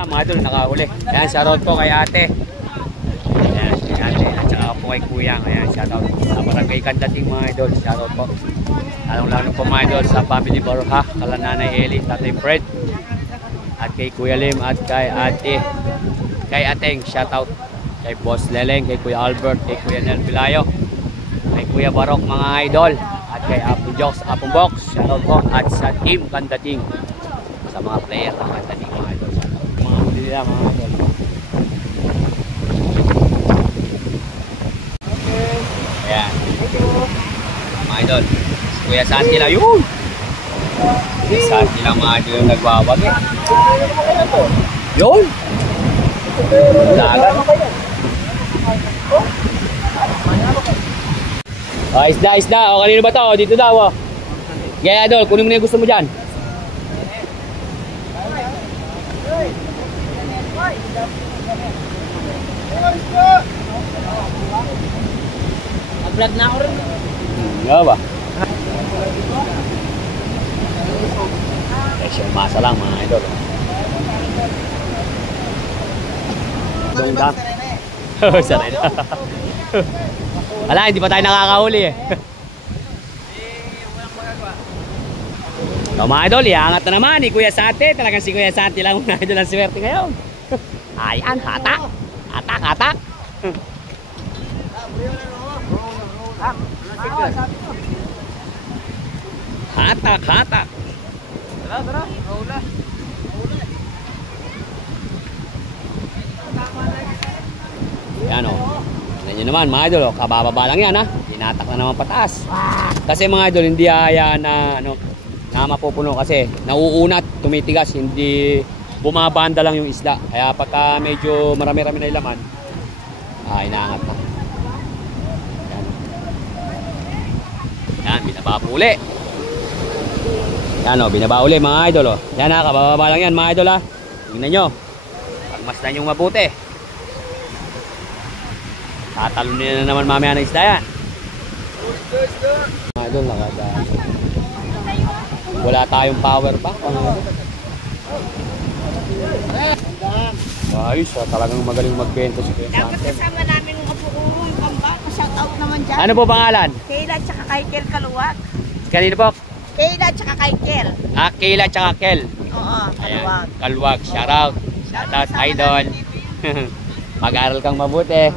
Mga idol, nakahuli. Ayan, shoutout po kay ate. Ayan, kay ate. At saka po kay kuya. Ayan, shoutout. Sa barangay Kandating mga idol. Shoutout po. Lalong-lalo po mga idol sa family Baruha. Kala Nanay Eli, Tatay Fred. At kay Kuya Lim at kay ate. Kay Ateng, shoutout. Kay Boss Leleng, kay Kuya Albert, kay Kuya Nel Pilayo. Kay Kuya Barok mga idol. At kay Apong Jokes, Apong Box. Shoutout po. At sa team Kandating. Sa mga player ng Kandating mga idol. Mga huli nila mga idol. Ayan. Mga idol. Kuya Santi lang yun. Kuya Santi lang mga idol yung nagwawag eh. Yun. Dagat. Oh, isda. O, kanino ba to? O, dito daw o. Gaya idol, kunin mo na yung gusto mo dyan. Nag-vlog na ako rin. Nga ba? Presyo masa lang mga idol. Dong-dang. Saray na. Wala, hindi pa tayo nakakahuli eh. So mga idol, iangat na naman ni Kuya Santi. Talagang si Kuya Santi lang mga idol ang swerte ngayon. Ayan, hatak. Hatak. Hatak. Tara. Hula. Yan o. Tignan nyo naman mga idol, kabababa lang yan ha. Tinatak na naman pataas. Kasi mga idol, hindi hayaan na mapupuno kasi nauunat, tumitigas, hindi bumabanda lang yung isda. Kaya pagka medyo marami-rami na ilaman, inaangat na. Yan, binaba uli. Yan o, binaba uli mga idol o. Yan ha, kabababa lang yan mga idol ha. Tingnan nyo. Pagmasdan yung mabuti. Tatalon nila naman mamaya ng isda yan. Mga idol, nakadaan. Wala tayong power bank. Ayos ha, talagang magaling magbento si Kuya Santi. Dapat kasama namin ng kapukumo, yung pambata. Shout-out naman dyan. Ano po pangalan? Kayla tsaka kay Kel Kaluwag. Kanino po? Kayla tsaka kay Kel. Kayla tsaka Kel. Oo, Kaluwag. Kaluwag, shoutout. Shoutout idol. Mag-aral kang mabuti.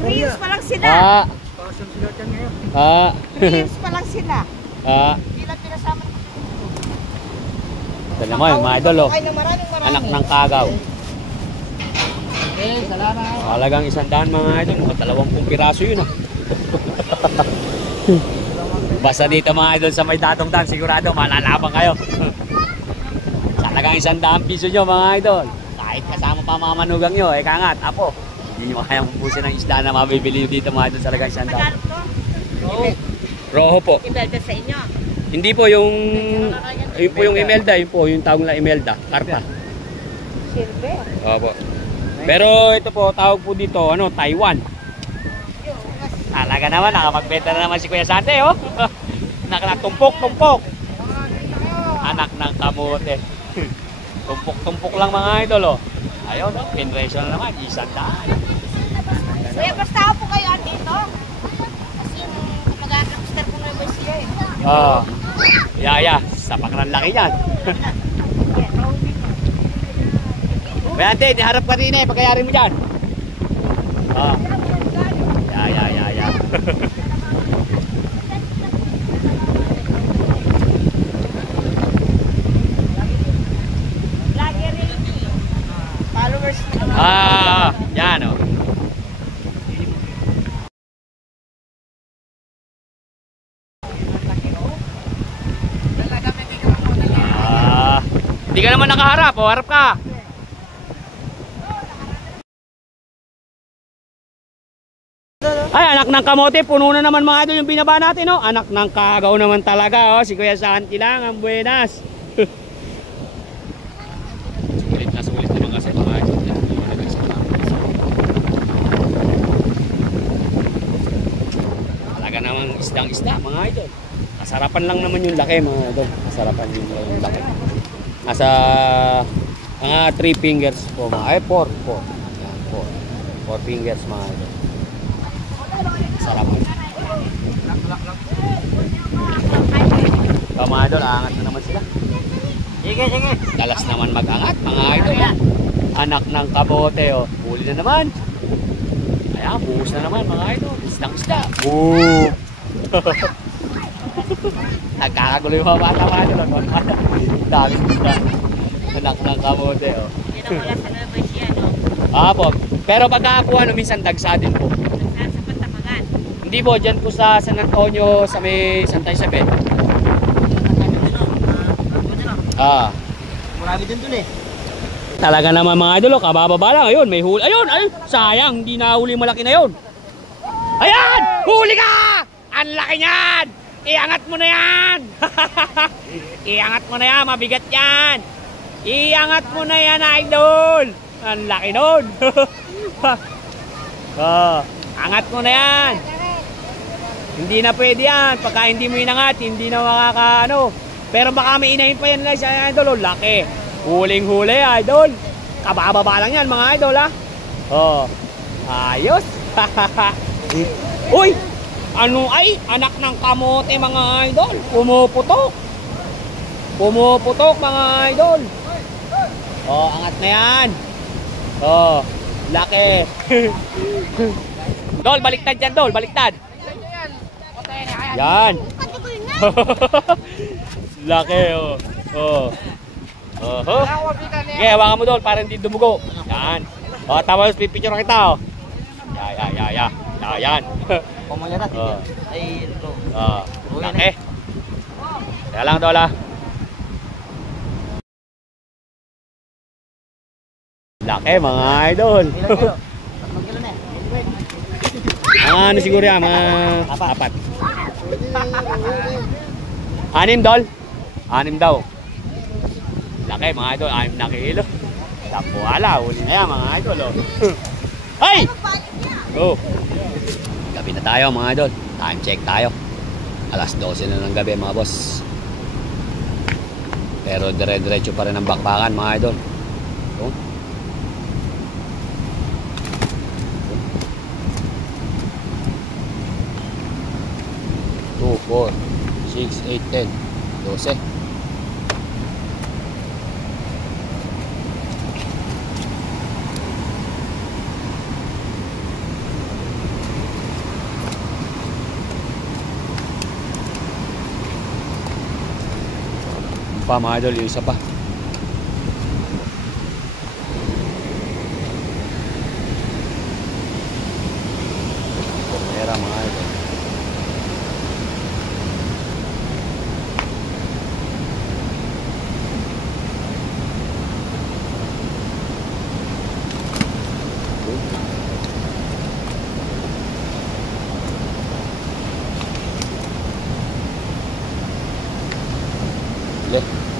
Reels pa lang sila. Reels pa lang sila. Hindi lang pinasama ng ito naman mga idol oh. Anak ng kagaw. Halagang 100 mga idol. Mga 20 piraso yun oh. Basta dito mga idol sa may Datong Dam, sigurado malalabang kayo. Halagang 100 piso nyo mga idol. Kahit kasama pa mga manugang nyo, kangat, apo. Hindi nyo kayang pupusin ng isda na mabibili dito mga idol sa halagang 100. Roho po. Imelda sa inyo. Hindi po yung yung Imelda, yun po yung tawag na Imelda, karpa. Silver. Opo. Pero ito po tawag po dito Taiwan. Talaga naman nakapagbenta na naman si Kuya Santi oh. Nakatumpok. Anak ng kamote. Tumpok lang mga idol oh. Ayun, pinresyo na naman, 100. Kuya, basta ako po kayo dito. Kasi yung kapag-akaster ko na ba siya eh. Oo. Yeah. Sapak ng laki yan. Kuya Ante, diharap ka rin eh, pagkayari mo dyan. Oo. Yeah. Vlogger rin. Followers na. Yan oh. Hindi ka naman nakaharap, oh, harap ka. Ay, anak ng kamote, puno na naman mga idol yung binaba natin, oh. Anak ng kagaw naman talaga, oh. Si Kuya Santi lang, ang buenas. Sulit naman kasi mga idol. Talaga naman isdang-isda mga idol. Kasarapan lang naman yung laki mga idol. Kasarapan yung laki. Nasa Mga 3 fingers po mga. Ay, 4. Yan, 4 fingers mga idol. Sarap. So, mga idol, aangat na naman sila. Sige. Dalas naman mag-angat mga idol. Anak ng kabote, oh. Huli na naman. Ayan, buhos na naman mga idol. Isda. Boom! Nagkakagulo yung mga bata mga idol. Dami isda. Anak ng kabote, oh. Yan ang wala sa Nueva Ecija, no? Po. Pero pagkakakuha, minsan dagsa din po. Sa Patamangan. Hindi po, dyan po sa San Antonio, sa may Santa Isabel. Marami din dun eh. Talaga naman mga idol, kabababa lang. Ayun, may huli. Ayun, sayang, hindi na huli malaki na yun. Ayan! Huli ka! Ang laki niyan! Iangat mo na yan! Iangat mo na yan, mabigat yan! Iangat mo na yan, idol! Ang laki nun! Angat mo na yan! Hindi na pwede yan. Pagka hindi mo inangat, hindi na makakaano. Pero baka may inahin pa yan guys, idol. Laki. Huling-huli, idol. Kabababa lang yan, mga idol, ha? Ayos. Uy! Ano ay? Anak ng kamote, mga idol. Pumuputok, mga idol. Angat na yan. Laki. Dol, baliktad yan, Dol. Baliktad. Yan. Laki, Okay, hawakan mo, Dol, para hindi dumugo. Yan. Tapos pipicture kita, Yan. Pamulya natin yan. Ay, ito. Laki. Kaya lang, Dol, ha. Laki, mga idol. Ilang kilo? 3 kilo na eh. Ano siguro yan, mga 4. 6, Dol. 6 daw. Laki, mga idol. 6 na kilo. Tapuala, huli na yan, mga idol. Ay! Gabi na tayo, mga idol. Time check tayo. Alas 12 na ng gabi, mga boss. Pero dire-diretso pa rin ang bakbakan, mga idol. 2, 4, 6, 8, 10, 12. Pa mga idol, yung isa pa. Pumera mga idol. Left.